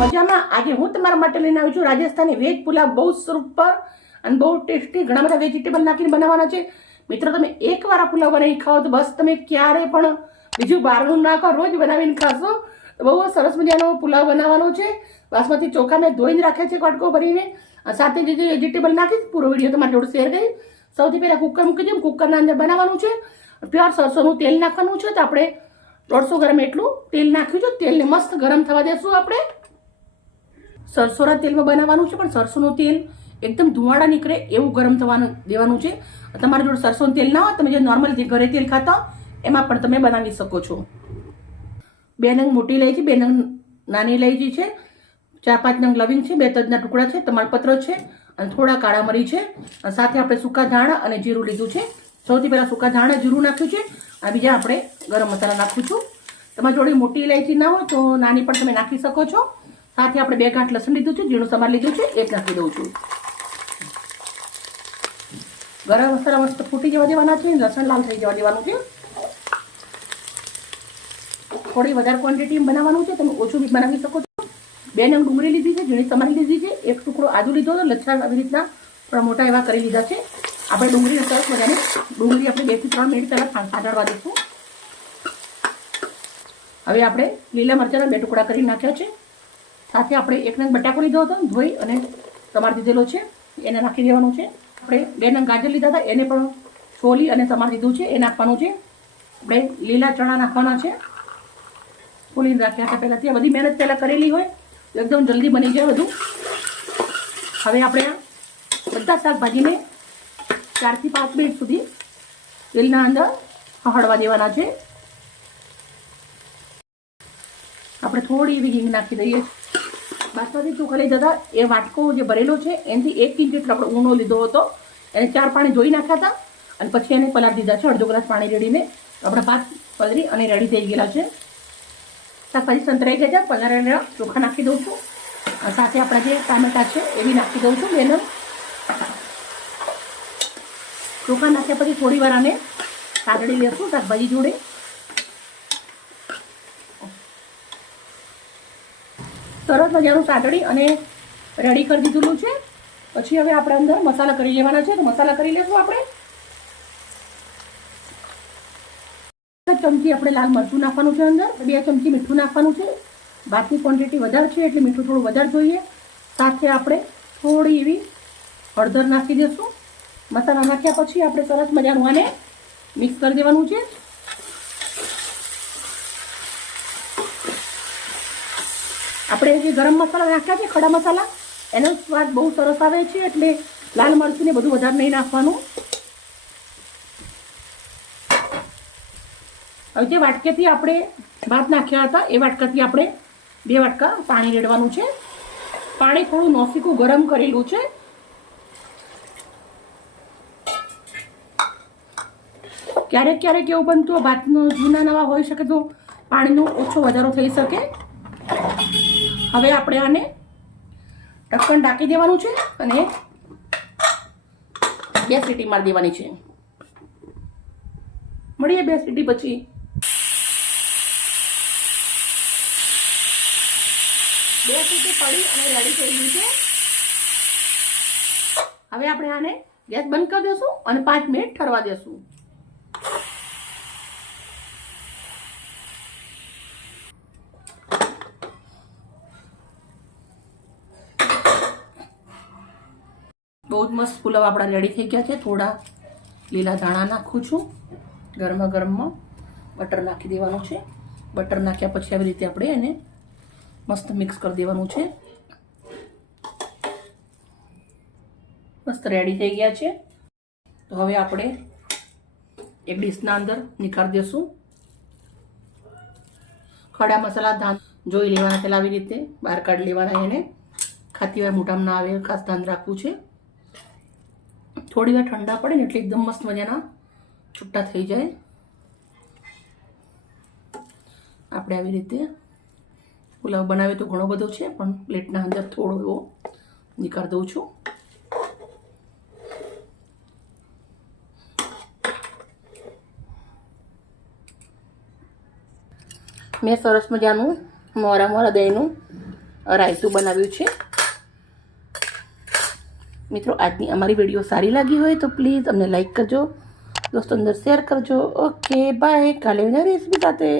મજામાં. આજે હું તમારા માટે લઈને આવી છું રાજસ્થાની વેજ પુલાવ બહુ સુપર અને બહુ ટેસ્ટી, ઘણા બધા વેજીટેબલ નાખીને બનાવવાના છે. મિત્રો, તમે એકવાર આ પુલાવ બનાવી ખાઓ તો બસ તમે ક્યારે પણ બીજું બહારનું ના ખાઓ. રોજ બનાવીને ખાશો તો બહુ સરસ મજાનો પુલાવ બનાવવાનો છે. બાસમતી ચોખા મેં ધોઈને રાખ્યા છે કટકો ભરીને. સાથે જે જે વેજીટેબલ નાખીશ પૂરો વીડિયો તમારે જોડે શેર કરી. સૌથી પહેલાં કુકર મૂકી દઉં કુકરના અંદર બનાવવાનું છે. પ્યોર સરસોનું તેલ નાખવાનું છે તો આપણે દોઢસો ગ્રામ એટલું તેલ નાખ્યું છે. તેલને મસ્ત ગરમ થવા દેશું આપણે. સરસોના તેલમાં બનાવવાનું છે, પણ સરસોનું તેલ એકદમ ધુવાડા નીકળે એવું ગરમ થવાનું, દેવાનું છે. તમારી જોડે સરસોનું તેલ ના હોય, તમે જે નોર્મલ જે ઘરે તેલ ખાતા એમાં પણ તમે બનાવી શકો છો. બે નંગ મોટી ઇલાયચી બે નંગ નાની ઇલાયચી છે ચાર પાંચ નંગ લવિંગ છે, બે તજના ટુકડા છે તમાલપત્ર છે, અને થોડા કાળા મરી છે. સાથે આપણે સૂકા ધાણા અને જીરું લીધું છે. સૌથી પહેલાં સૂકા ધાણા જીરું નાખ્યું છે, અને બીજા આપણે ગરમ મસાલા નાખું છું. તમારી જોડે મોટી ઇલાયચી ના હોય તો નાની પણ તમે નાખી શકો છો. સાથે આપણે બે ગાંઠ લસણ લીધું છે, ઝીણું સમાર લીધું છે એ નાખી દઉં છું. ગરમ મસાલા મસ્ત ફૂટી જવા દેવાના છે, લસણ લાલ થઈ જવા દેવાનું છે. થોડી વધારે ક્વોન્ટિટી બનાવવાનું છે, તમે ઓછું બી બનાવી શકો છો. બે નંગ ડુંગળી લીધી છે, ઝીણી સમારી લીધી છે, એક ટુકડો આદુ લીધો હતો, લચ્છા આવી રીતના થોડા મોટા એવા કરી લીધા છે. આપણે ડુંગળી સરસ મજાને ડુંગળી આપણે બેથી ત્રણ મિનિટ પહેલાં સાંટાડવા દઈશું. હવે આપણે લીલા મરચાંના બે ટુકડા કરી નાખ્યા છે. સાથે આપણે એક નંગ બટાકો લીધો હતો, ધોઈ અને તમાર દીધેલો છે, એને નાખી દેવાનું છે. આપણે બે નંગ ગાજર લીધા હતા, એને પણ છોલી અને તમાર દીધું છે, એ નાખવાનું છે. આપણે લીલા ચણા નાખવાના છે. છોલી રાખ્યા હતા પહેલાંથી. આ બધી મહેનત પહેલાં કરેલી હોય એકદમ જલ્દી બની જાય બધું. હવે આપણે બધા શાકભાજીને ચારથી પાંચ મિનિટ સુધી તેલના અંદર હળવા દેવાના છે. આપણે થોડી એવી હિંગ નાખી દઈએ. બાસમતી ચોખા લઈ જતા એ વાટકો જે ભરેલો છે, એનાથી એક ઇંચ જેટલો આપણે ઊનો લીધો હતો. એને ચાર પાણી ધોઈ નાખ્યા હતા અને પછી એને પલાર દીધા છે, અડધો ગ્લાસ પાણી રેડીને. આપણા ભાત પલરી અને રેડી થઈ ગયેલા છે. શાકભાજી સંતરાઈ ગયા છે, પલાળેલા ચોખા નાખી દઉં છું. સાથે આપણા જે ટામેટા છે એ બી નાખી દઉં છું બેનર ચોખા નાખ્યા પછી થોડી વાર આને સાગડી લેશું શાકભાજી જોડે. સરસ મજાનું સાતડી અને રેડી કરી દીધેલું છે. પછી હવે આપણે અંદર મસાલા કરી લેવાના છે. તો મસાલા કરી લેશું આપણે. ચમચી આપણે લાલ મરચું નાખવાનું છે અંદર. બે ચમચી મીઠું નાખવાનું છે. ભાતની ક્વોન્ટિટી વધારે છે એટલે મીઠું થોડું વધારે જોઈએ. સાથે આપણે થોડી એવી હળદર નાખી દઈશું મસાલા નાખ્યા પછી આપણે સરસ મજાનું આને મિક્સ કરી દેવાનું છે. આપણે જે ગરમ મસાલા નાખ્યા છે, ખડા મસાલા, એનો સ્વાદ બહુ સરસ આવે છે, એટલે લાલ મરચું ને બધું વધારે નહીં નાખવાનું. હવે જે વાટકેથી આપણે ભાત નાખ્યા હતા, એ વાટકાથી આપણે બે વાટકા પાણી રેડવાનું છે. પાણી થોડું નોસીકું ગરમ કરેલું છે. ક્યારેક ક્યારેક એવું બનતું, ભાતનું જૂના નવા હોઈ શકે તો પાણીનો ઓછો વધારો થઈ શકે. હવે આપણે આને ઢક્કણ ઢાંકી દેવાનું છે અને બે સીટી મારી દેવાની છે. મળીએ બે સીટી પછી. બે સીટી પડી અને રેડી થઈ ગયું છે. હવે આપણે આને ગેસ બંધ કરી દેશું અને પાંચ મિનિટ ઠરવા દેશું. બહુ જ મસ્ત પુલાવ આપણા રેડી થઈ ગયા છે. થોડા લીલા ધાણા નાખું છું. ગરમા ગરમમાં બટર નાખી દેવાનું છે. બટર નાખ્યા પછી આવી રીતે આપણે એને મસ્ત મિક્સ કરી દેવાનું છે. મસ્ત રેડી થઈ ગયા છે. તો હવે આપણે એક ડીશના અંદર નિખાર દેશું. ખડા મસાલા ધાન જોઈ લેવાના પહેલાં આવી રીતે બહાર કાઢી લેવાના એને. ખાતી વાર મોટામાં ના આવે, ખાસ ધ્યાન રાખવું છે. થોડી વાર ઠંડા પડે ને એટલે એકદમ મસ્ત મજાના છૂટા થઈ જાય. આપણે આવી રીતે પુલાવ બનાવે તો ઘણો બધો છે, પણ પ્લેટના અંદર થોડો એવો નીકાળ દઉં છું. મેં સરસ મજાનું મોરા મોરા દહીંનું રાયતું બનાવ્યું છે. મિત્રો, આજની અમારી વીડિયો સારી લાગી હોય તો પ્લીઝ અમને લાઈક કરજો. દોસ્તો, અંદર શેર કરજો. ઓકે બાય કાલે રેસીપી સાથે.